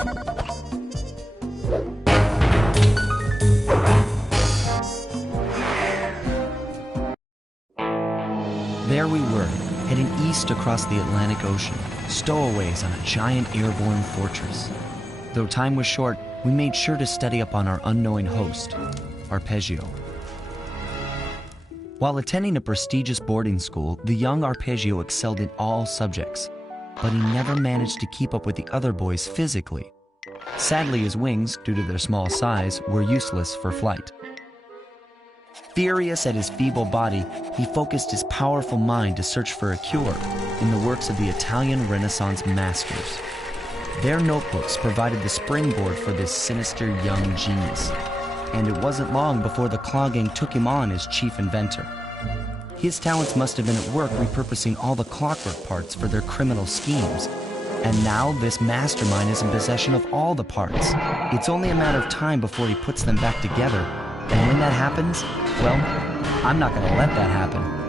There we were, heading east across the Atlantic Ocean, stowaways on a giant airborne fortress. Though time was short, we made sure to study up on our unknowing host, Arpeggio. While attending a prestigious boarding school, the young Arpeggio excelled in all subjects, but he never managed to keep up with the other boys physically. Sadly, his wings, due to their small size, were useless for flight. Furious at his feeble body, he focused his powerful mind to search for a cure in the works of the Italian Renaissance masters. Their notebooks provided the springboard for this sinister young genius, and it wasn't long before the Claw Gang took him on as chief inventor. His talents must have been at work repurposing all the clockwork parts for their criminal schemes, and now this mastermind is in possession of all the parts. It's only a matter of time before he puts them back together. And when that happens, well, I'm not going to let that happen.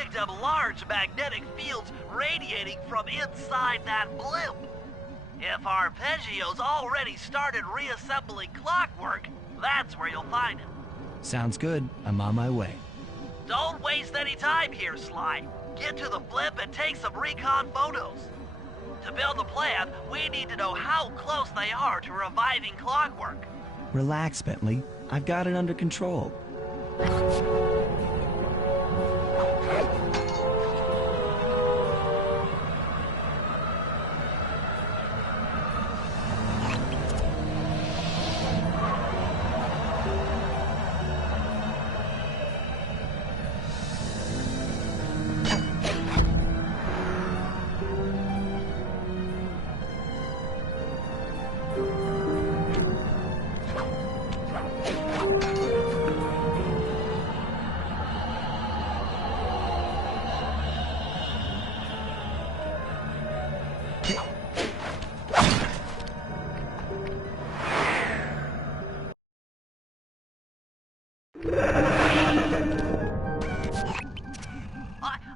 picked up large magnetic fields radiating from inside that blimp. If Arpeggio's already started reassembling Clockwork, that's where you'll find him. Sounds good. I'm on my way. Don't waste any time here, Sly. Get to the blimp and take some recon photos. To build a plan, we need to know how close they are to reviving Clockwork. Relax, Bentley. I've got it under control.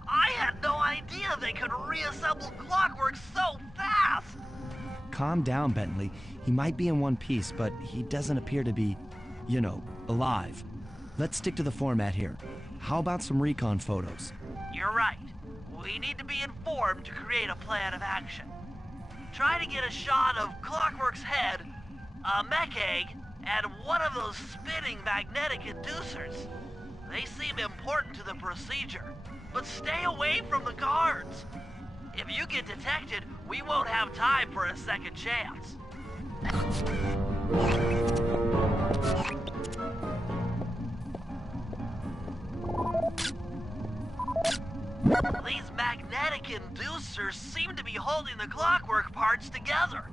I had no idea they could reassemble Clockwork so fast! Calm down, Bentley. He might be in one piece, but he doesn't appear to be, alive. Let's stick to the format here. How about some recon photos? You're right. We need to be informed to create a plan of action. Try to get a shot of Clockwork's head, a mech egg, and one of those spinning magnetic inducers. They seem important to the procedure, but stay away from the guards. If you get detected, we won't have time for a second chance. These magnetic inducers seem to be holding the Clockwork parts together.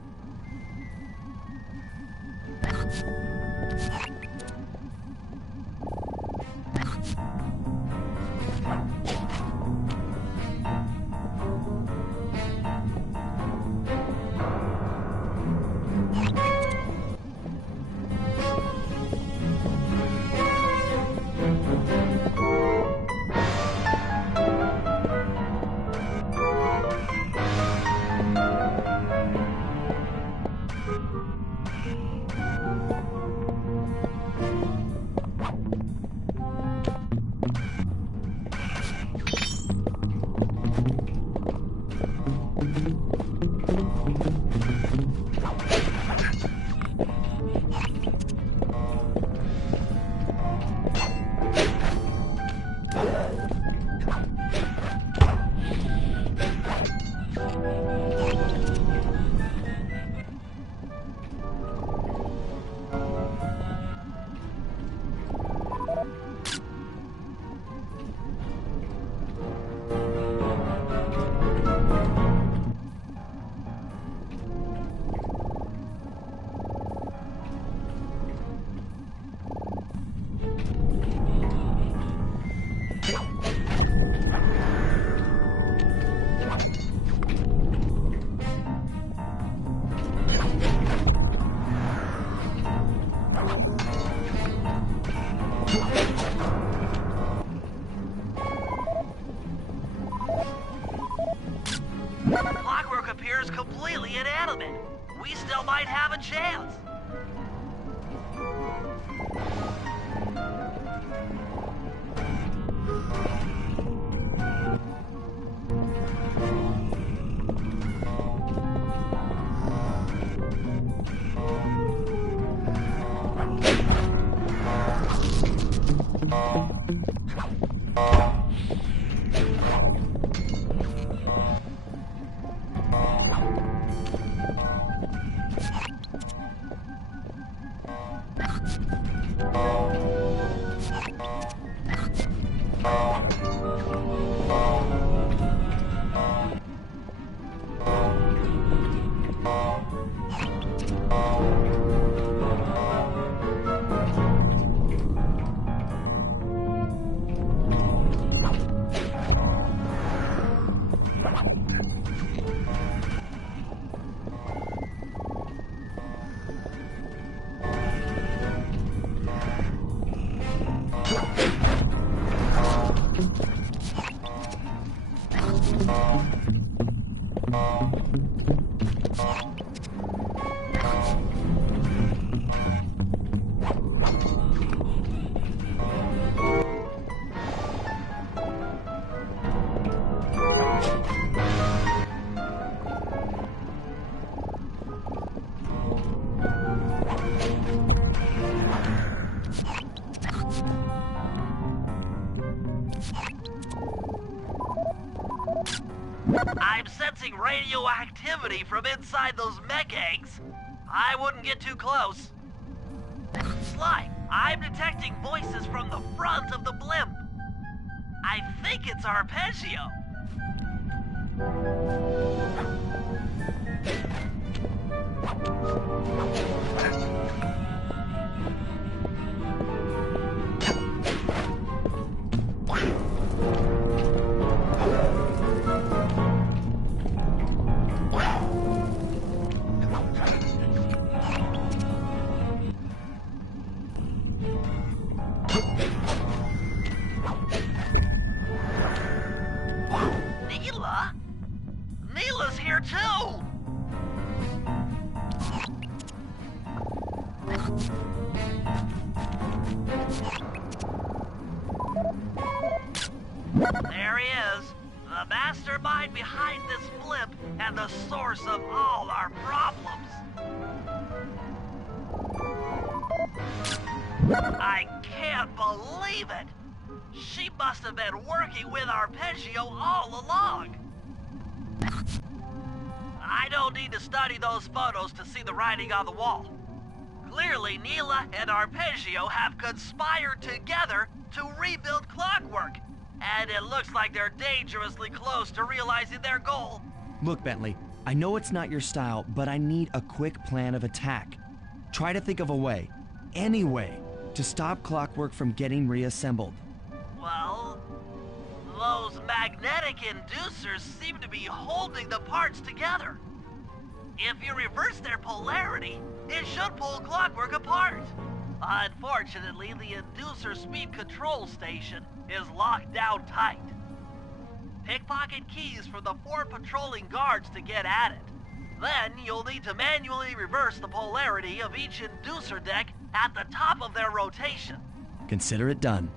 Clockwork appears completely inanimate. We still might have a chance. sensing radioactivity from inside those mech eggs. I wouldn't get too close. Sly, I'm detecting voices from the front of the blimp. I think it's Arpeggio. Neela? Neela's here too! There he is, the mastermind behind this blimp and the source of all our problems. I can't believe it! She must have been working with Arpeggio all along. I don't need to study those photos to see the writing on the wall. Clearly, Neela and Arpeggio have conspired together to rebuild Clockwork, and it looks like they're dangerously close to realizing their goal. Look, Bentley, I know it's not your style, but I need a quick plan of attack. Try to think of a way, any way, to stop Clockwork from getting reassembled. Well, those magnetic inducers seem to be holding the parts together. If you reverse their polarity, it should pull Clockwork apart. Unfortunately, the inducer speed control station is locked down tight. Pickpocket keys for the 4 patrolling guards to get at it. Then you'll need to manually reverse the polarity of each inducer deck at the top of their rotation. Consider it done.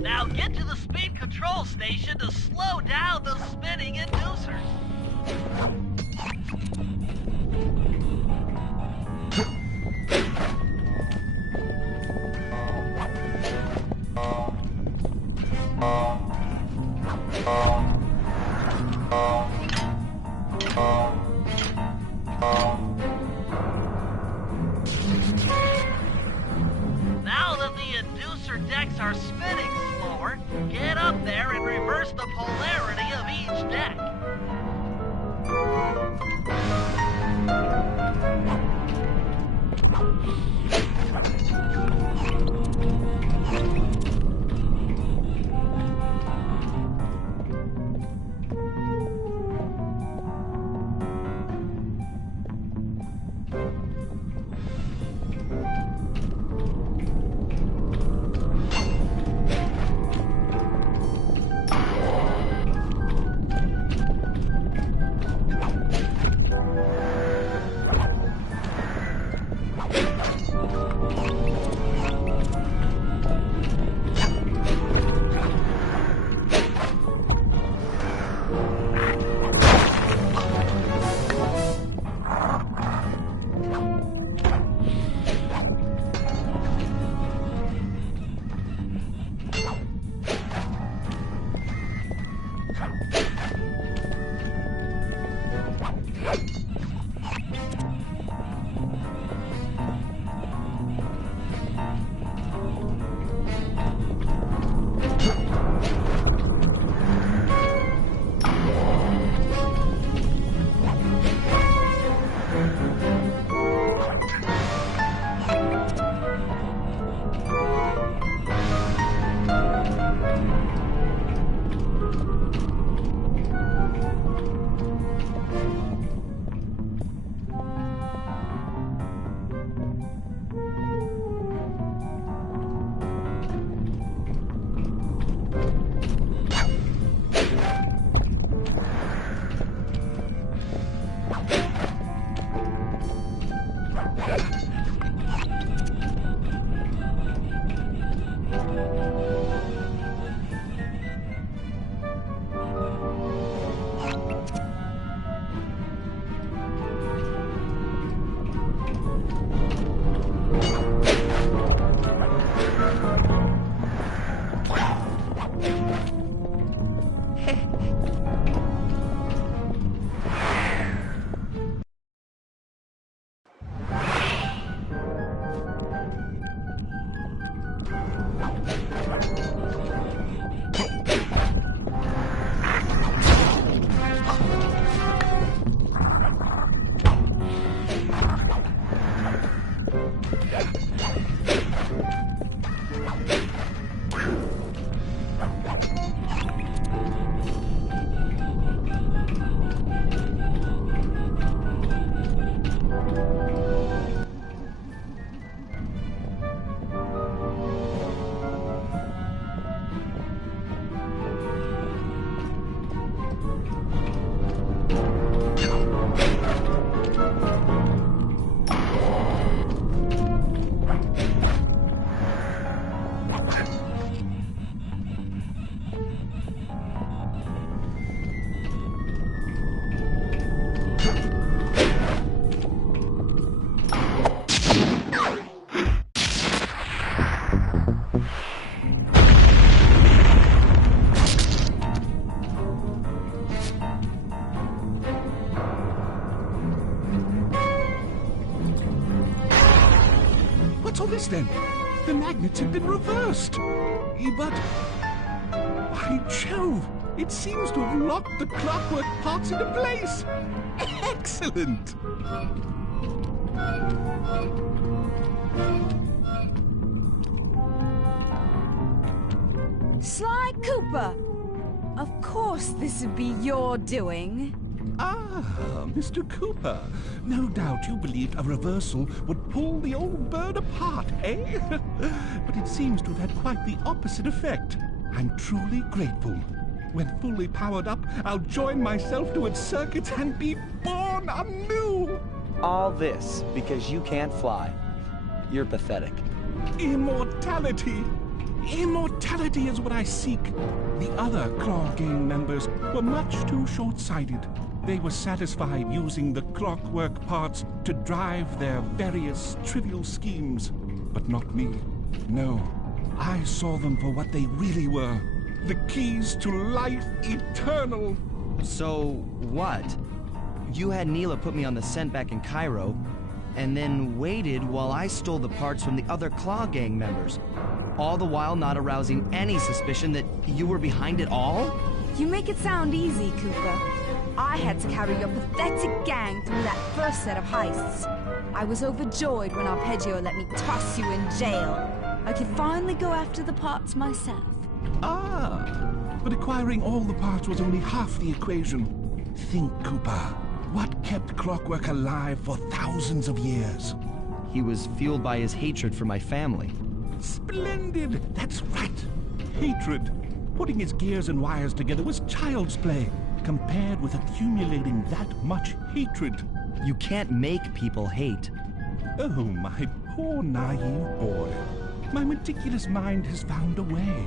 Now get to the speed control station to slow down the spinning inducers. Now that the inducer decks are spinning slower, get up there and reverse the polarity of each deck. The magnets had been reversed. But... by Jove! It seems to have locked the clockwork parts into place! Excellent! Sly Cooper! Of course this would be your doing. Ah, Mr. Cooper. No doubt you believed a reversal would pull the old bird apart, eh? But it seems to have had quite the opposite effect. I'm truly grateful. When fully powered up, I'll join myself to its circuits and be born anew! All this because you can't fly. You're pathetic. Immortality! Immortality is what I seek. The other Claw Gang members were much too short-sighted. They were satisfied using the clockwork parts to drive their various trivial schemes. But not me. No, I saw them for what they really were. The keys to life eternal. So, what? You had Neela put me on the scent back in Cairo, and then waited while I stole the parts from the other Claw Gang members, all the while not arousing any suspicion that you were behind it all? You make it sound easy, Cooper. I had to carry your pathetic gang through that first set of heists. I was overjoyed when Arpeggio let me toss you in jail. I could finally go after the parts myself. Ah, but acquiring all the parts was only half the equation. Think, Cooper. What kept Clockwork alive for thousands of years? He was fueled by his hatred for my family. Splendid! That's right. Hatred. Putting his gears and wires together was child's play, compared with accumulating that much hatred. You can't make people hate. Oh, my poor naive boy. My meticulous mind has found a way.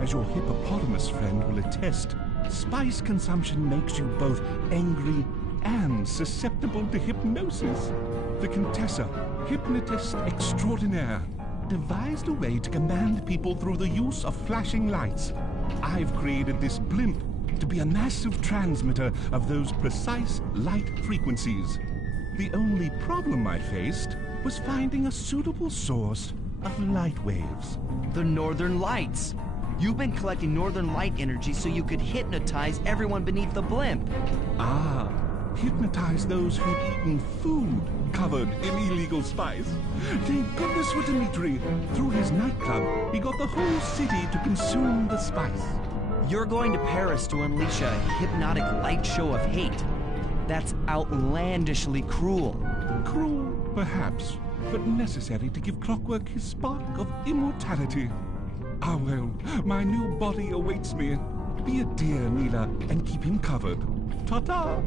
As your hippopotamus friend will attest, spice consumption makes you both angry and susceptible to hypnosis. The Contessa, hypnotist extraordinaire, devised a way to command people through the use of flashing lights. I've created this blimp to be a massive transmitter of those precise light frequencies. The only problem I faced was finding a suitable source of light waves. The Northern Lights. You've been collecting Northern Light energy so you could hypnotize everyone beneath the blimp. Ah, hypnotize those who'd eaten food covered in illegal spice. Thank goodness for Dimitri. Through his nightclub, he got the whole city to consume the spice. You're going to Paris to unleash a hypnotic light show of hate. That's outlandishly cruel. Cruel, perhaps, but necessary to give Clockwork his spark of immortality. Ah well, my new body awaits me. Be a dear, Neela, and keep him covered. Ta-ta!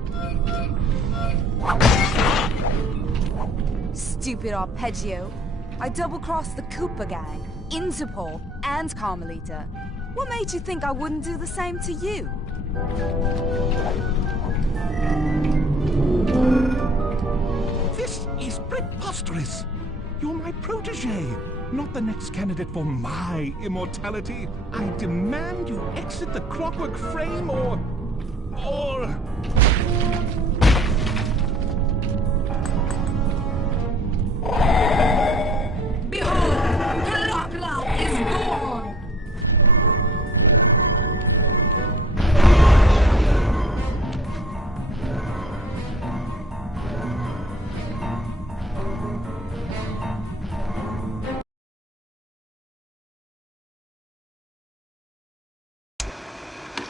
Stupid Arpeggio. I double-crossed the Cooper gang, Interpol, and Carmelita. What made you think I wouldn't do the same to you? This is preposterous! You're my protege, not the next candidate for my immortality. I demand you exit the Clockwork frame or... Behold, Clockla is born!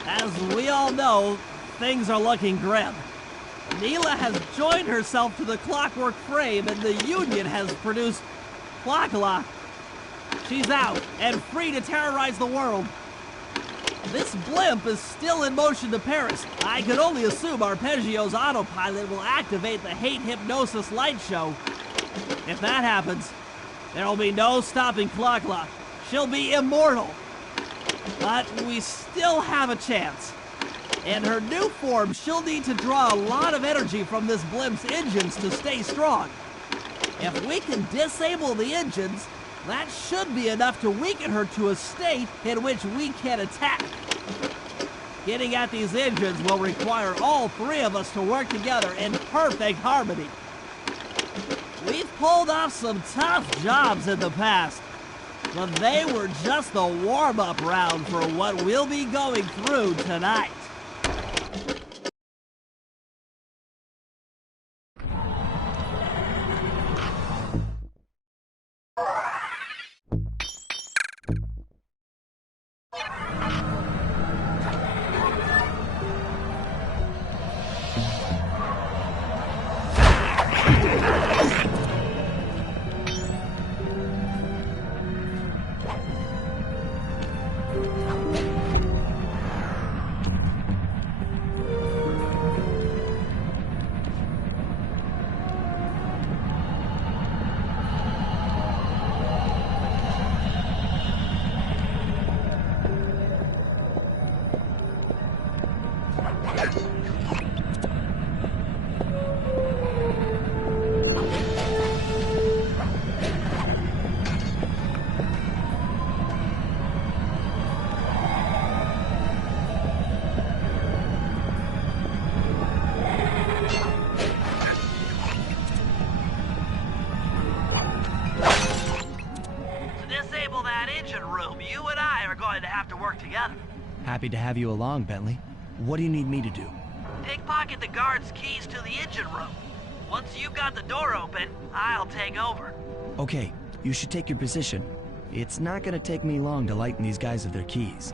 As we all know, things are looking grim. Neela has joined herself to the Clockwork frame and the Union has produced Clockla. She's out and free to terrorize the world. This blimp is still in motion to Paris. I could only assume Arpeggio's autopilot will activate the hate hypnosis light show. If that happens, there will be no stopping Clockla. She'll be immortal. But we still have a chance. In her new form, she'll need to draw a lot of energy from this blimp's engines to stay strong. If we can disable the engines, that should be enough to weaken her to a state in which we can attack. Getting at these engines will require all three of us to work together in perfect harmony. We've pulled off some tough jobs in the past, but they were just the warm-up round for what we'll be going through tonight. Happy to have you along, Bentley. What do you need me to do? Pickpocket the guard's keys to the engine room. Once you've got the door open, I'll take over. Okay, you should take your position. It's not gonna take me long to lighten these guys of their keys.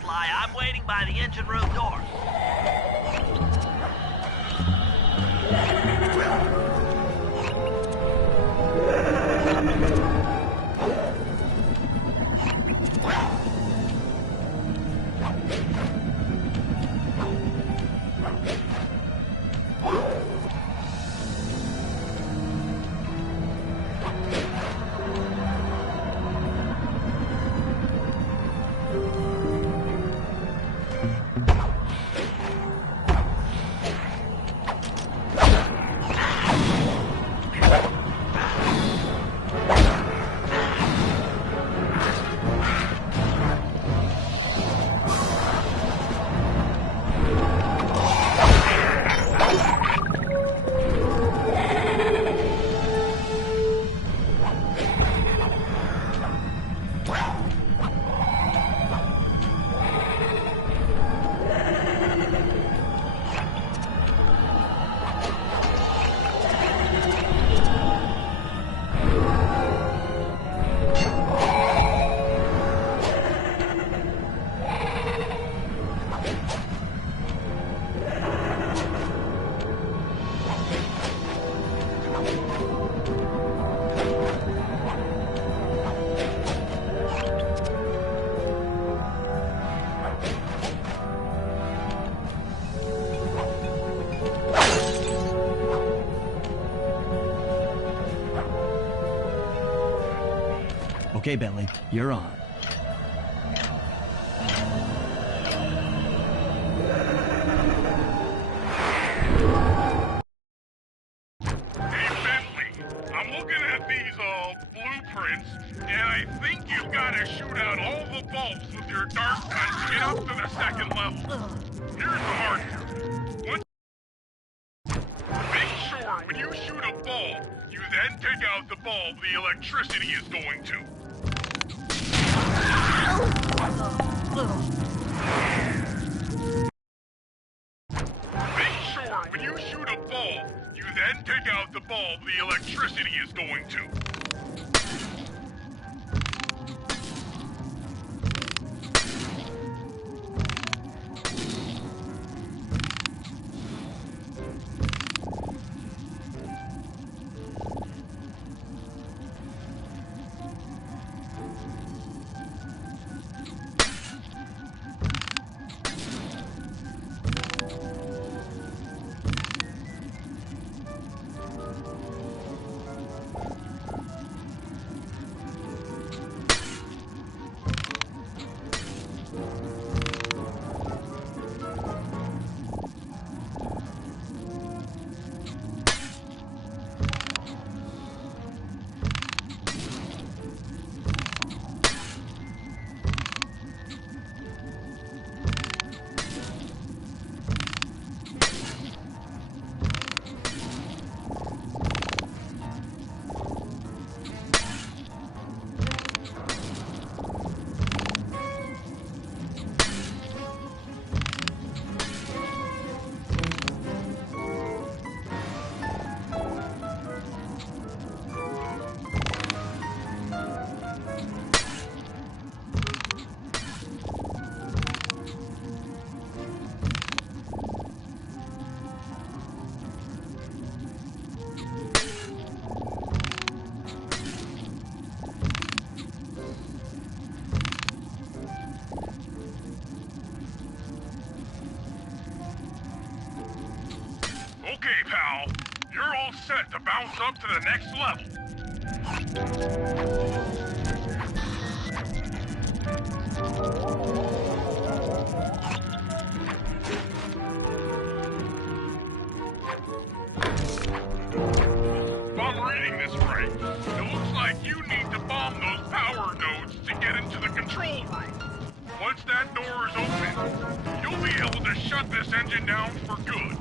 Sly. I'm waiting by the engine room door. Okay, Bentley, you're on. Hey, Bentley, I'm looking at these, blueprints, and I think you've got to shoot out all the bulbs with your dark gun to get up to the second level. Here's the hard part. Make sure when you shoot a bulb, you then take out the bulb the electricity is going to. Make sure when you shoot a bulb, you then take out the bulb the electricity is going to. Okay, pal. You're all set to bounce up to the next level. If I'm reading this right, it looks like you need to bomb those power nodes to get into the control room. Once that door is open, you'll be able to shut this engine down for good.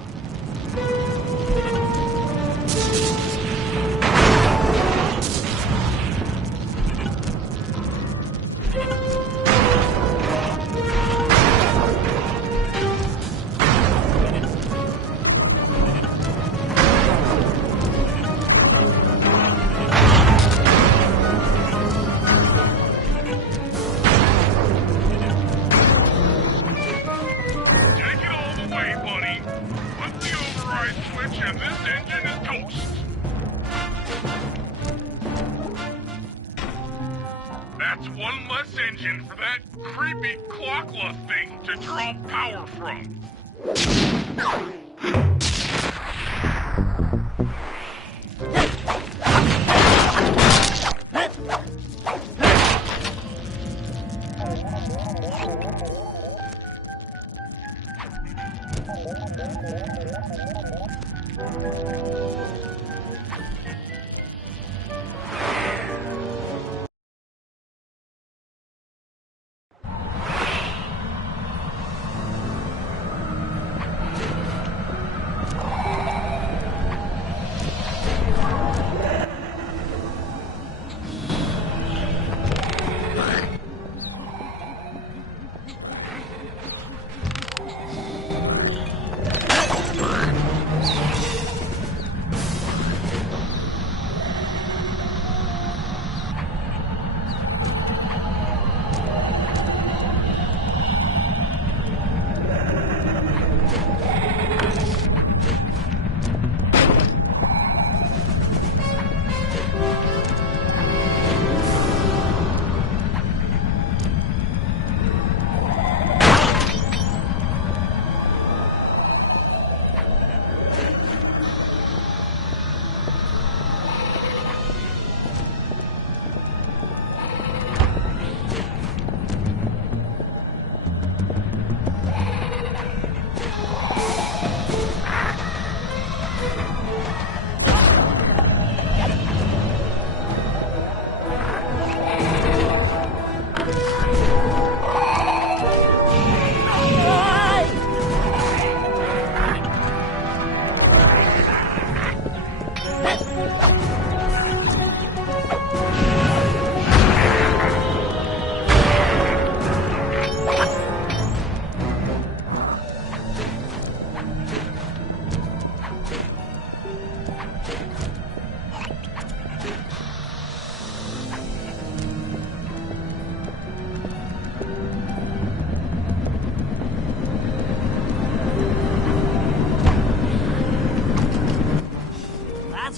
engine for that creepy Clockla thing to draw power from.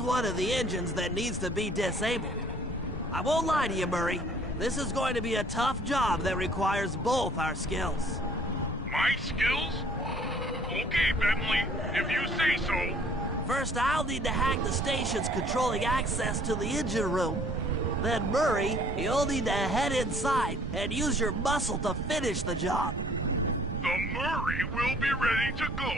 One of the engines that needs to be disabled. I won't lie to you, Murray. This is going to be a tough job that requires both our skills. My skills? Okay, Bentley, if you say so. First, I'll need to hack the stations controlling access to the engine room. Then, Murray, you'll need to head inside and use your muscle to finish the job. The Murray will be ready to go.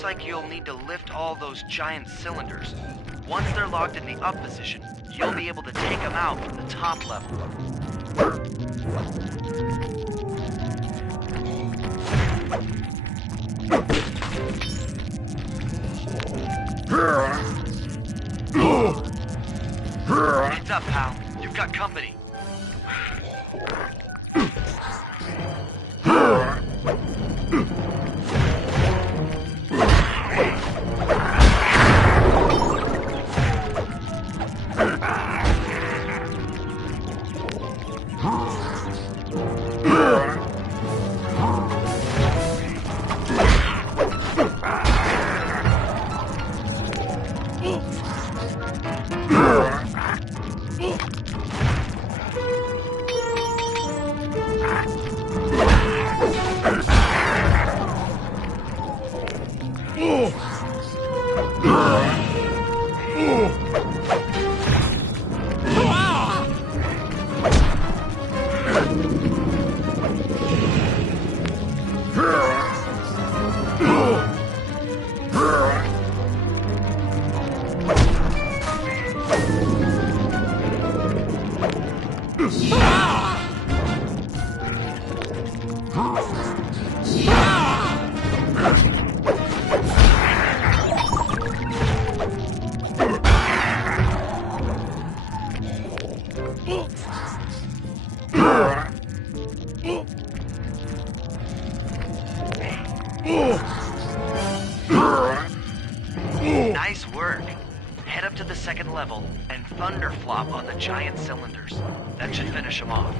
looks like you'll need to lift all those giant cylinders. Once they're locked in the up position, you'll be able to take them out from the top level. Heads up, pal. You've got company. Nice work. Head up to the second level and thunderflop on the giant cylinders. That should finish them off.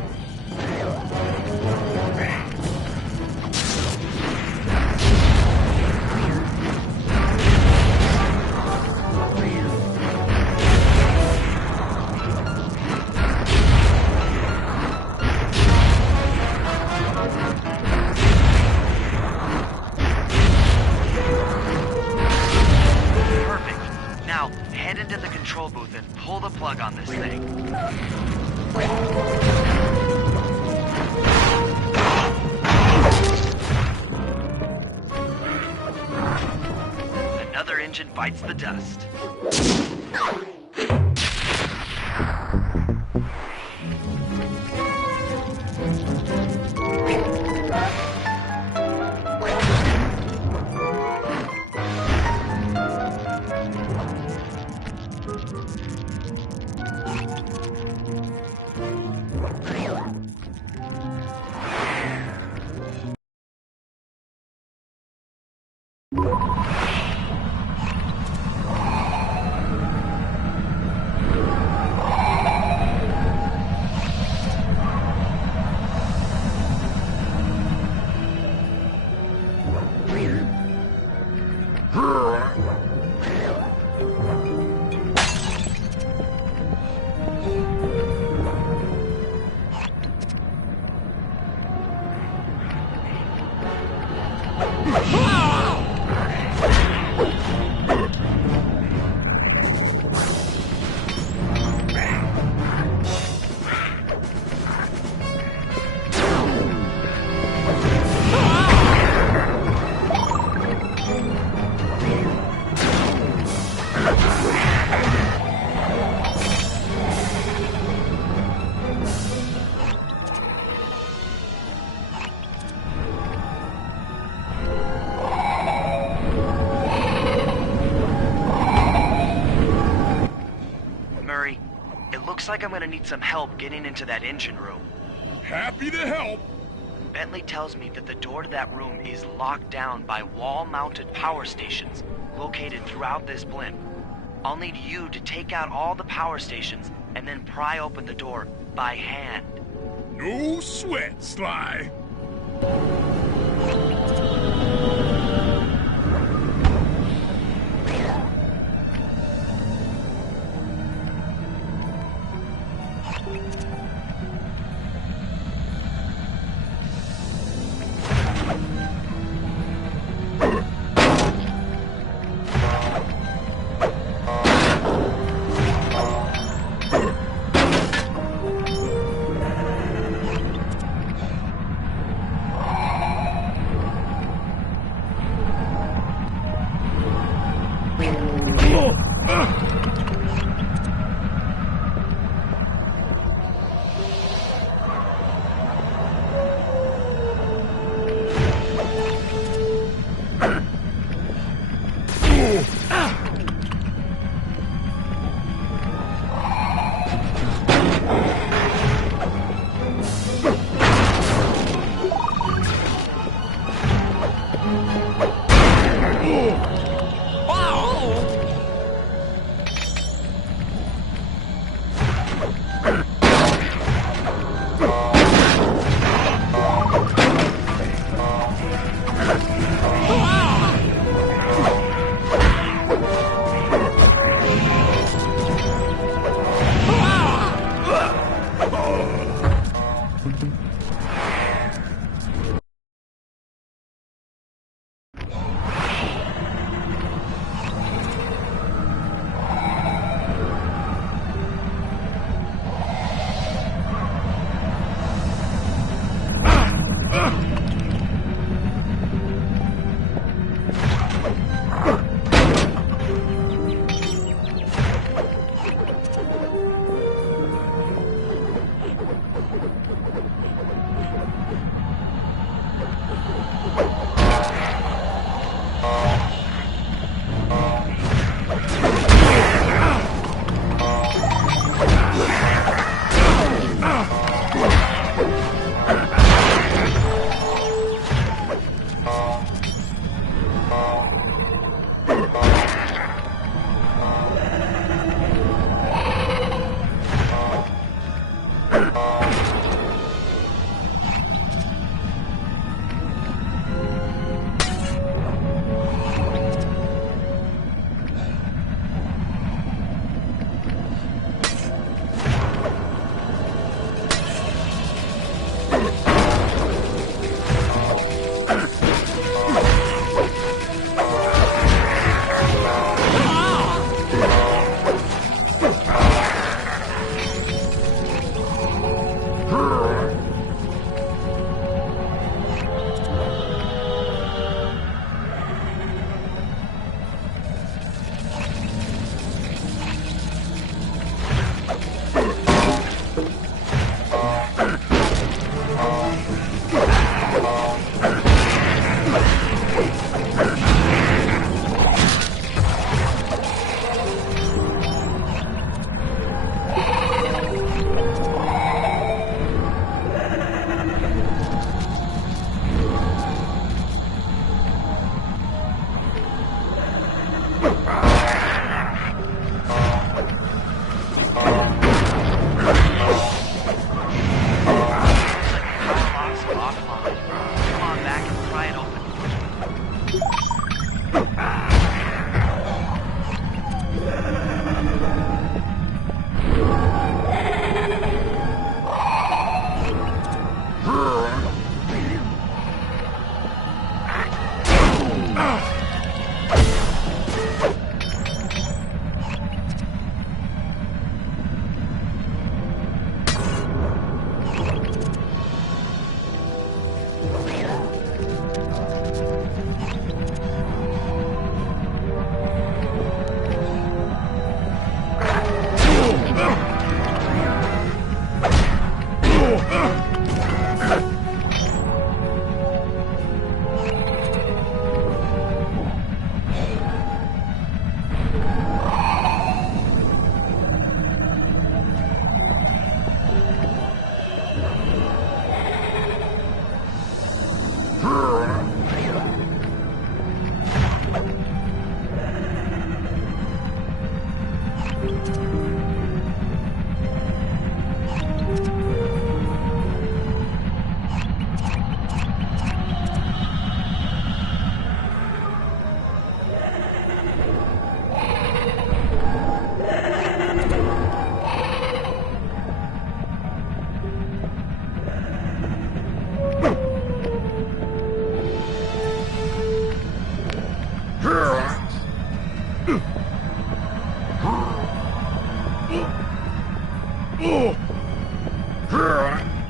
Head into the control booth and pull the plug on this thing. Another engine bites the dust. Looks like I'm gonna need some help getting into that engine room. Happy to help. Bentley tells me that the door to that room is locked down by wall-mounted power stations located throughout this blimp. I'll need you to take out all the power stations and then pry open the door by hand. No sweat, Sly.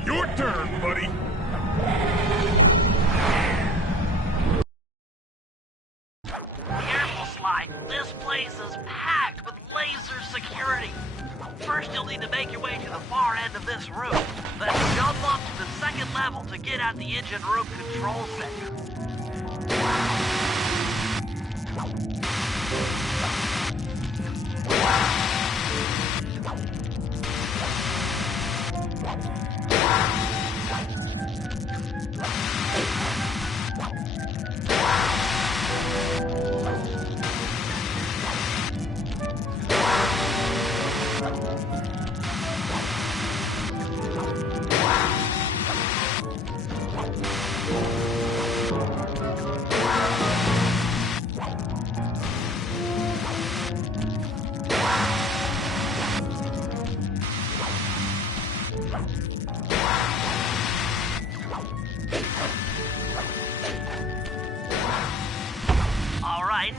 Your turn, buddy. Careful, Sly. This place is packed with this roof, then jump up to the second level to get at the engine room control center.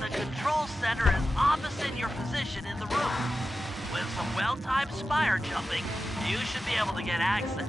The control center is opposite your position in the room. With some well-timed spire jumping, you should be able to get access.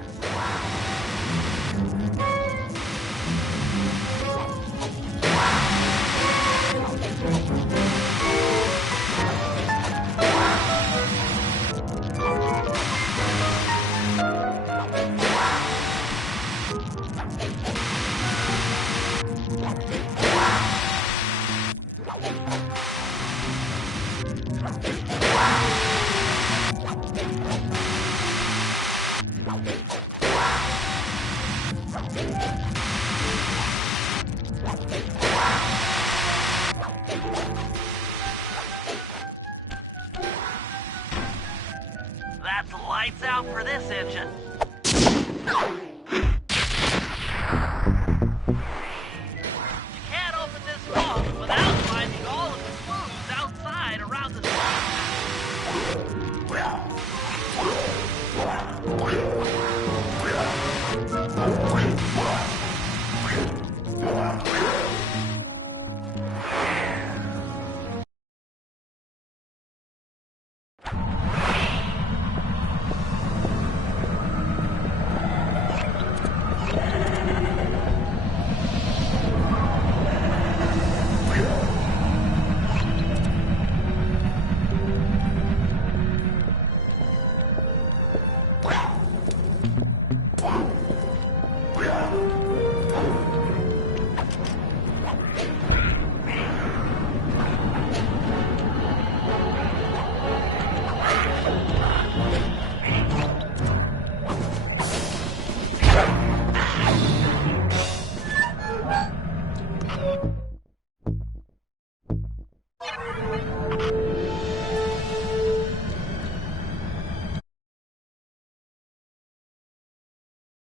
That's lights out for this engine. You can't open this vault without finding all of the clues outside around the